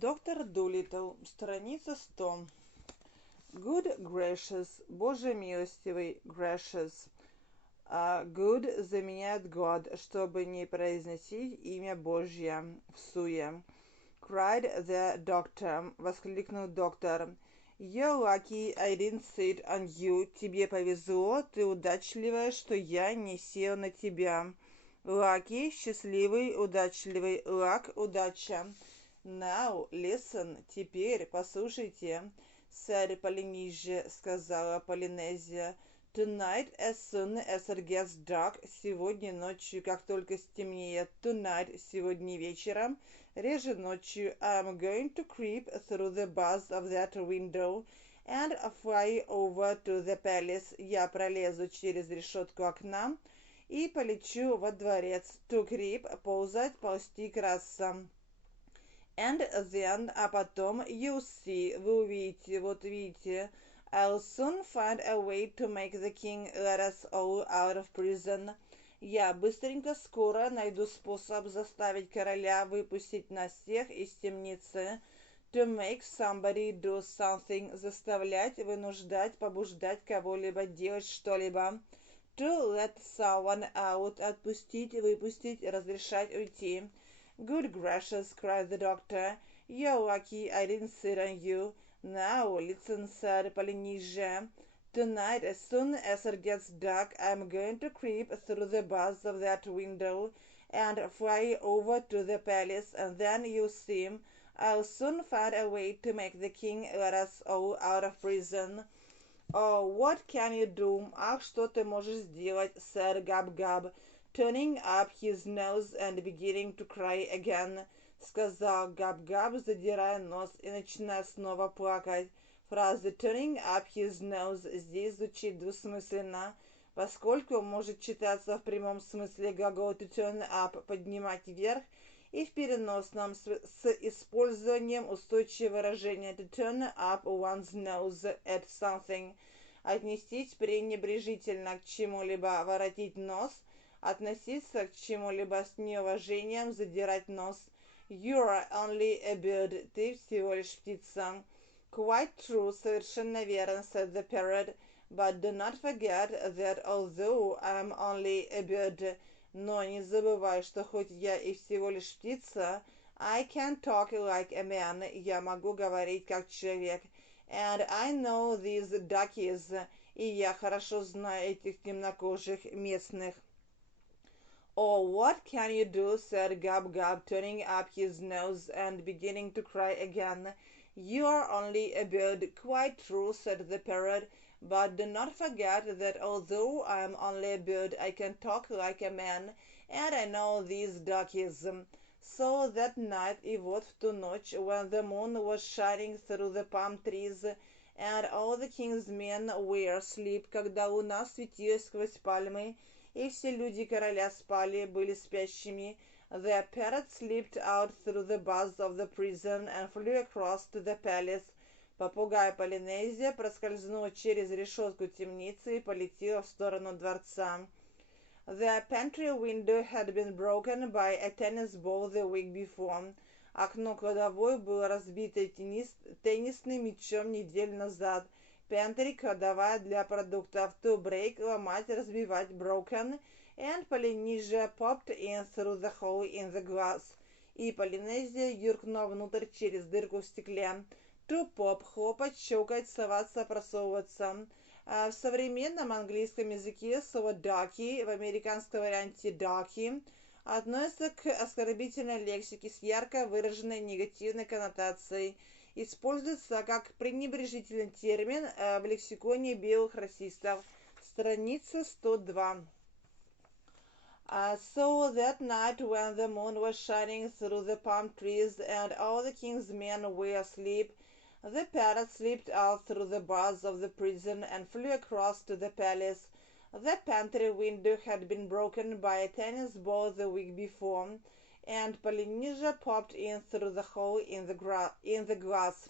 Доктор Дулиттл, страница 100. Good gracious, Боже милостивый, gracious. Good заменяет God, чтобы не произносить имя Божье всуе. Cried the doctor, воскликнул доктор. You're lucky I didn't sit on you. Тебе повезло, ты удачливая, что я не сел на тебя. Lucky, счастливый, удачливый. Luck, удача. Now, listen, теперь послушайте. Said Polynesia, сказала Полинезия. Tonight, as soon as it gets dark, сегодня ночью, как только стемнеет. Tonight, сегодня вечером, реже ночью. I'm going to creep through the bars of that window and fly over to the palace. Я пролезу через решетку окна и полечу во дворец. To creep, ползать, ползти, краса. And then, а потом, you see, вы увидите, вот видите, I'll soon find a way to make the king let us all out of prison. Я быстренько скоро найду способ заставить короля выпустить нас всех из темницы. To make somebody do something, заставлять, вынуждать, побуждать кого-либо делать что-либо. To let someone out, отпустить, выпустить, разрешать уйти. Good gracious, cried the doctor. You're lucky I didn't sit on you. Now, listen, said Polynesia. Tonight, as soon as it gets dark, I'm going to creep through the bars of that window and fly over to the palace, and then you'll see, I'll soon find a way to make the king let us all out of prison. Oh, what can you do? Ах, что ты можешь сделать, said Gab-Gab, turning up his nose and beginning to cry again, сказал Габ-Габ, задирая нос и начиная снова плакать. Фраза turning up his nose здесь звучит двусмысленно, поскольку может читаться в прямом смысле глагол to turn up, поднимать вверх, и в переносном с использованием устойчивого выражения to turn up one's nose at something, отнестись пренебрежительно к чему-либо, воротить нос, относиться к чему-либо с неуважением, задирать нос. You're only a bird, ты всего лишь птица. Quite true, совершенно верно, said the parrot, but do not forget that although I'm only a bird, но не забывай, что хоть я и всего лишь птица, I can talk like a man, я могу говорить как человек, and I know these duckies, и я хорошо знаю этих темнокожих местных. Oh, what can you do? Said Gab-Gab, turning up his nose and beginning to cry again. You are only a bird. Quite true, said the parrot, but do not forget that although I am only a bird, I can talk like a man, and I know these duckies. So that night, и вот в ту ночь, when the moon was shining through the palm trees, and all the king's men were asleep, когда луна светилась сквозь пальмы, и все люди короля спали, были спящими. The parrot slipped out through the bars of the prison and flew across to the palace. Попугай Полинезия проскользнула через решетку темницы и полетела в сторону дворца. The pantry window had been broken by a tennis ball the week before. Окно кладовой было разбито теннисным мячом неделю назад. Pantry, кладовая для продуктов. To break, ломать, разбивать, broken. And Polynesia popped in through the hole in the glass. И Полинезия юркнула внутрь через дырку в стекле. To pop, хлопать, щелкать, соваться, просовываться. В современном английском языке слово ducky, в американском варианте ducky, относится к оскорбительной лексике с ярко выраженной негативной коннотацией. Используется как пренебрежительный термин в лексиконе белых расистов. Страница 102. So that night when the moon was shining through the palm trees and all the king's men were asleep, the parrot slipped out through the bars of the prison and flew across to the palace. The pantry window had been broken by a tennis ball the week before, and Polynesia popped in through the hole in the glass.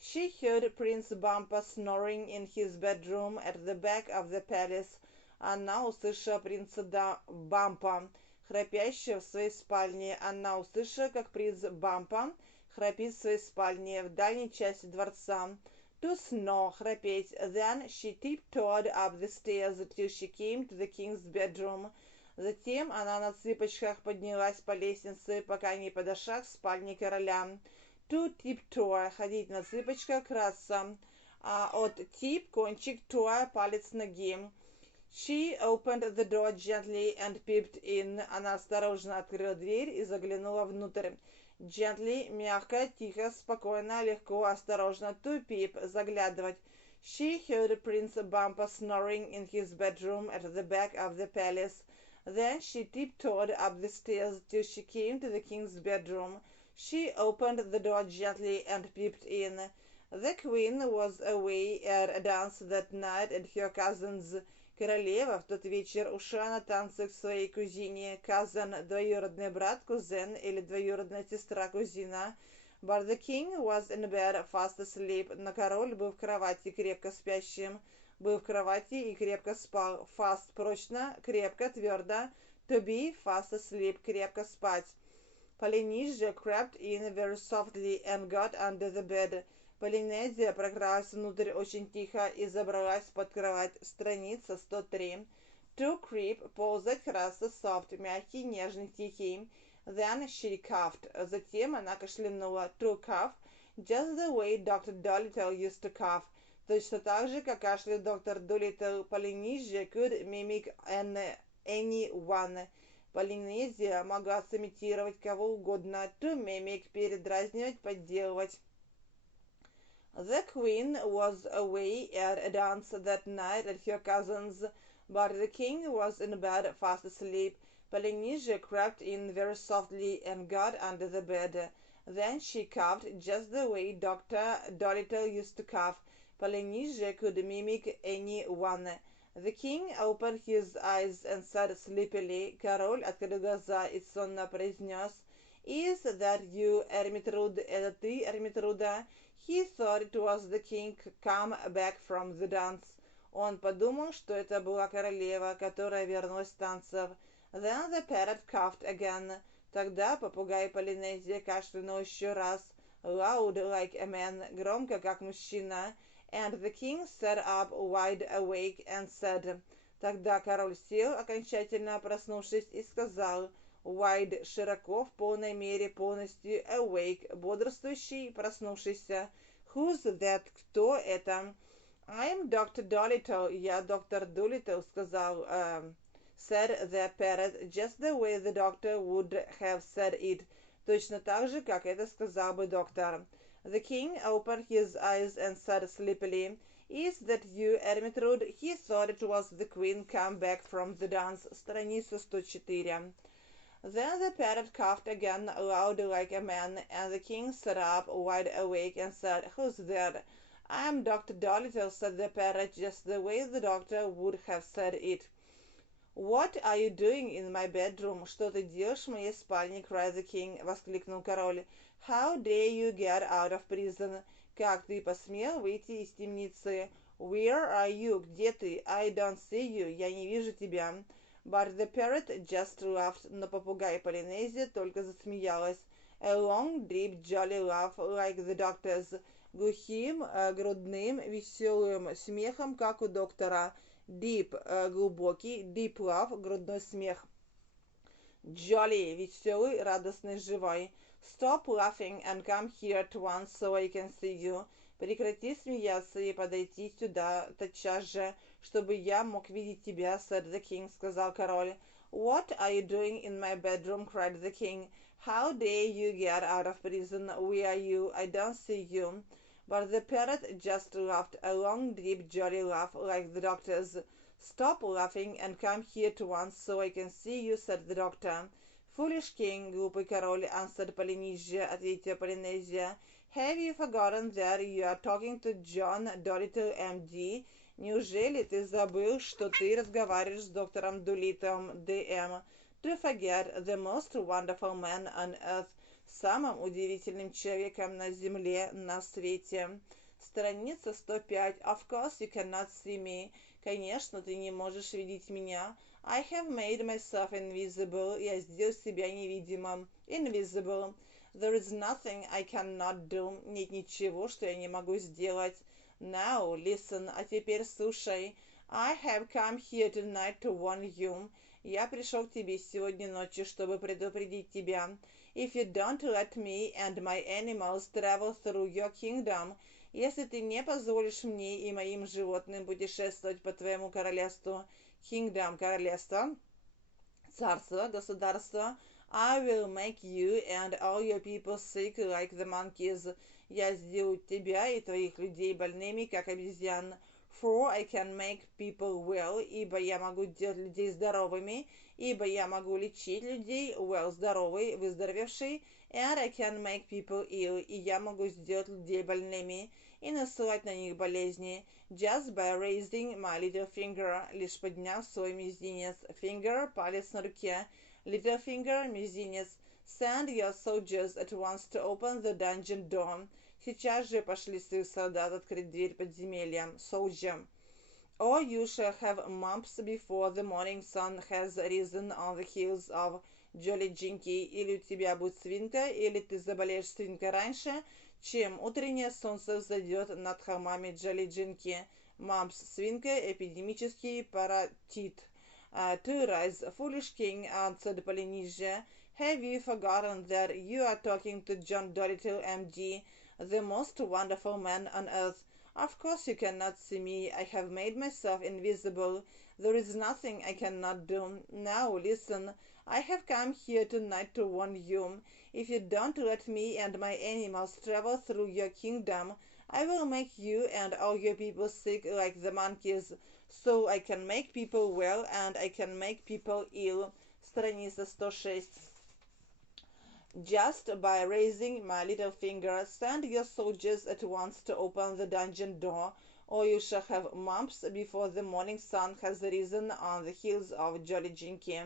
She heard Prince Bumper snoring in his bedroom at the back of the palace. Она услышала принца Бампа, храпящего в своей спальне. Она услышала, как принц Бампа храпит в своей спальне в дальней части дворца. To snore, храпеть. Then she tiptoed up the stairs till she came to the king's bedroom. Затем она на цыпочках поднялась по лестнице, пока не подошла к спальне короля. To tiptoe, ходить на цыпочках, краса. От tip, кончик, toe, палец ноги. She opened the door gently and peeped in. Она осторожно открыла дверь и заглянула внутрь. Gently, мягко, тихо, спокойно, легко, осторожно. To peep, заглядывать. She heard Prince Bumper snoring in his bedroom at the back of the palace. Then she tiptoed up the stairs till she came to the king's bedroom. She opened the door gently and peeped in. The queen was away at a dance that night at her cousin's. Королева в тот вечер ушла на танцы к своей кузине. Cousin, двоюродный брат, кузен или двоюродная сестра кузина. But the king was in bed fast asleep. Но король был в кровати крепко спящим. Был в кровати и крепко спал. Fast, прочно, крепко, твердо. To be fast asleep, крепко спать. Polynesia crept in very softly and got under the bed. Полинезия прокралась внутрь очень тихо и забралась под кровать. Страница 103. To creep, ползать, краса, soft, мягкий, нежный, тихий. Then she coughed. Затем она кашлянула. To cough, just the way Dr. Dolittle used to cough. Точно так же, как кашлял доктор Дулиттл. Polynesia could mimic anyone. Полинезия могла сымитировать кого угодно. To mimic, передразнивать, подделывать. The queen was away at a dance that night at her cousin's, but the king was in bed fast asleep. Polynesia crept in very softly and got under the bed. Then she coughed just the way Dr. Dolittle used to cough. Polynesia could mimic anyone. The king opened his eyes and said sleepily. Король открыл глаза и сонно произнес: Is that you, Ermintrude? Это ты, Эрминтруда? He thought it was the king come back from the dance. Он подумал, что это была королева, которая вернулась с танцев. Then the parrot coughed again. Тогда попугай Полинезия кашлянул еще раз. Loud like a man, громко как мужчина. And the king sat up wide awake and said. Тогда король сел, окончательно проснувшись, и сказал: Wide, широко, в полной мере, полностью, awake, бодрствующий, проснувшийся. Who's that? Кто это? I'm Dr. Dolittle. Я доктор Дулиттл, сказал, said the parrot, just the way the doctor would have said it. Точно так же, как это сказал бы доктор. The king opened his eyes and said sleepily, Is that you, Ermintrude? He thought it was the queen come back from the dance. Страница 104. Then the parrot coughed again, loud like a man, and the king sat up, wide awake, and said, Who's there? I'm Dr. Dolittle, said the parrot, just the way the doctor would have said it. What are you doing in my bedroom? Что ты делаешь в моей спальне? Cried the king, воскликнул король. How dare you get out of prison? Как ты посмел выйти из темницы? Where are you? Где ты? I don't see you. Я не вижу тебя. But the parrot just laughed, но попугай Полинезия только засмеялась. A long, deep, jolly laugh, like the doctor's. Глухим, грудным, веселым смехом, как у доктора. Deep, глубокий, deep laugh, грудной смех. Jolly, веселый, радостный, живой. Stop laughing and come here at once so I can see you. Прекрати смеяться и подойти сюда тотчас же, чтобы я мог видеть тебя, said the king, сказал король. What are you doing in my bedroom? Cried the king. How dare you get out of prison? Where are you? I don't see you. But the parrot just laughed, a long, deep, jolly laugh, like the doctor's. Stop laughing and come here at once so I can see you, said the doctor. Foolish king, глупый король, answered Polynesia, ответила Полинезия. Have you forgotten that you are talking to John Dolittle, M.D.? Неужели ты забыл, что ты разговариваешь с доктором Дулиттлом, Д.М.? To forget the most wonderful man on earth, самым удивительным человеком на земле, на свете. Страница 105. Of course you cannot see me. Конечно, ты не можешь видеть меня. I have made myself invisible. Я сделал себя невидимым. Invisible. There is nothing I cannot do. Нет ничего, что я не могу сделать. Now, listen. А теперь слушай. I have come here tonight to warn you. Я пришел к тебе сегодня ночью, чтобы предупредить тебя. If you don't let me and my animals travel through your kingdom, если ты не позволишь мне и моим животным путешествовать по твоему королевству, kingdom – королевство, царство, государство, I will make you and all your people sick like the monkeys. Я сделаю тебя и твоих людей больными, как обезьян. For I can make people well, ибо я могу делать людей здоровыми, ибо я могу лечить людей, well, здоровый, выздоровевший, and I can make people ill, и я могу сделать людей больными, и насылать на них болезни, just by raising my little finger, лишь подняв свой мизинец, finger, палец на руке, little finger, мизинец, send your soldiers at once to open the dungeon door, сейчас же пошли своих солдат открыть дверь подземелья, soldier, or you shall have mumps before the morning sun has risen on the hills of Jolly Jinky, или у тебя будет свинка, или ты заболеешь свинкой раньше, чем утреннее солнце взойдет над холмами Джоли Джинки. Mumps – свинка, эпидемический паротит. To rise, foolish king, answered Polynesia, have you forgotten that you are talking to John Dolittle, M.D., the most wonderful man on earth? Of course you cannot see me. I have made myself invisible. There is nothing I cannot do. Now listen. I have come here tonight to warn you. If you don't let me and my animals travel through your kingdom, I will make you and all your people sick like the monkeys, so I can make people well and I can make people ill. Страница 106. Just by raising my little finger, send your soldiers at once to open the dungeon door, or you shall have mumps before the morning sun has risen on the hills of Jolly Jinky.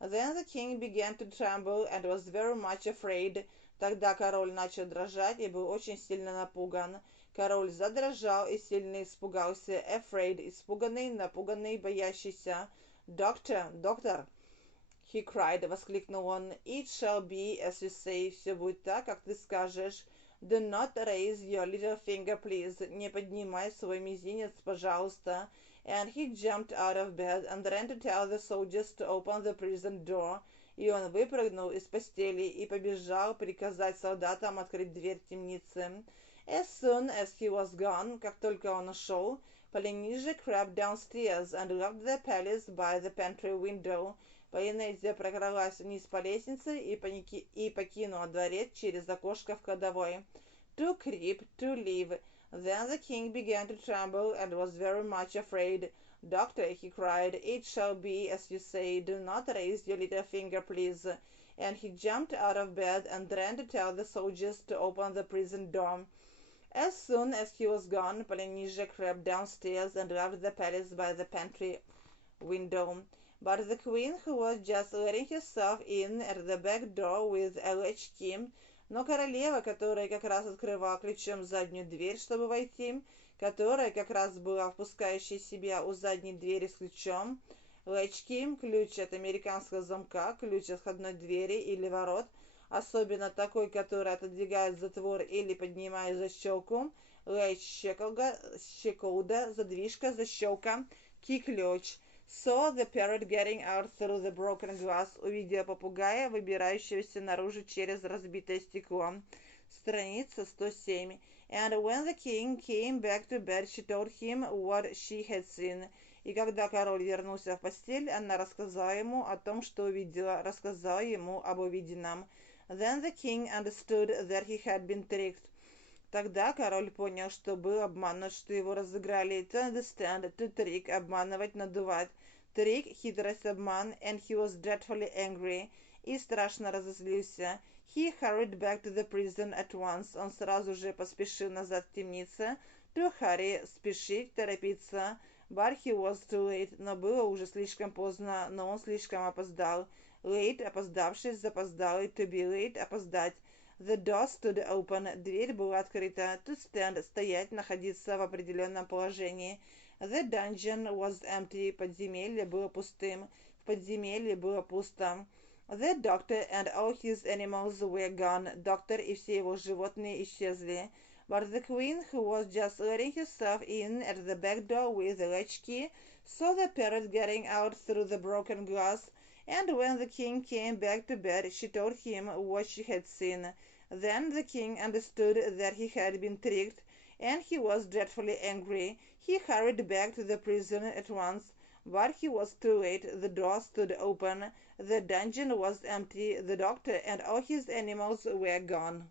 Then the king began to tremble and was very much afraid. Тогда король начал дрожать и был очень сильно напуган. Король задрожал и сильно испугался. Afraid – испуганный, напуганный, боящийся. Doctor, доктор, he cried, воскликнул он. It shall be as you say, все будет так, как ты скажешь. Do not raise your little finger, please. Не поднимай свой мизинец, пожалуйста. And he jumped out of bed and ran to tell the soldiers to open the prison door. И он выпрыгнул из постели и побежал приказать солдатам открыть дверь темницы. As soon as he was gone, как только он ушел, Polynesia crept downstairs and left the palace by the pantry window. Полинезия прокралась вниз по лестнице и покинула дворец через окошко в кладовой. To creep, to leave. Then the king began to tremble and was very much afraid. Doctor, he cried, it shall be as you say. Do not raise your little finger, please. And he jumped out of bed and ran to tell the soldiers to open the prison door. As soon as he was gone, Polynesia crept downstairs and left the palace by the pantry window. But the queen, who was just letting herself in at the back door with a latch key, но королева, которая как раз открывала ключом заднюю дверь, чтобы войти, которая как раз была впускающей себя у задней двери с ключом, latch key, ключ от американского замка, ключ от входной двери или ворот, особенно такой, который отодвигает затвор или поднимает защелку, latch щеколда, задвижка, защелка, key ключ. Saw the parrot getting out through the broken glass, увидела попугая, выбирающегося наружу через разбитое стекло. Страница 107. And when the king came back to bed, she told him what she had seen. И когда король вернулся в постель, она рассказала ему о том, что увидела, рассказала ему об увиденном. Then the king understood that he had been tricked. Тогда король понял, что был обманут, что его разыграли. To understand, to trick, обманывать, надувать. Trick, хитрость, обман, and he was dreadfully angry. И страшно разозлился. He hurried back to the prison at once. Он сразу же поспешил назад в темницу. To hurry, спешить, торопиться. But he was too late. Но было уже слишком поздно, но он слишком опоздал. Late, опоздавший, запоздалый. To be late, опоздать. The door stood open. Дверь была открыта. To stand, стоять, находиться в определенном положении. The dungeon was empty. Подземелье было пустым. В подземелье было пусто. The doctor and all his animals were gone. Доктор и все его животные исчезли. But the queen, who was just letting herself in at the back door with the latchkey, saw the parrot getting out through the broken glass, and when the king came back to bed, she told him what she had seen. Then the king understood that he had been tricked, and he was dreadfully angry. He hurried back to the prison at once, but he was too late. The door stood open. The dungeon was empty. The doctor and all his animals were gone.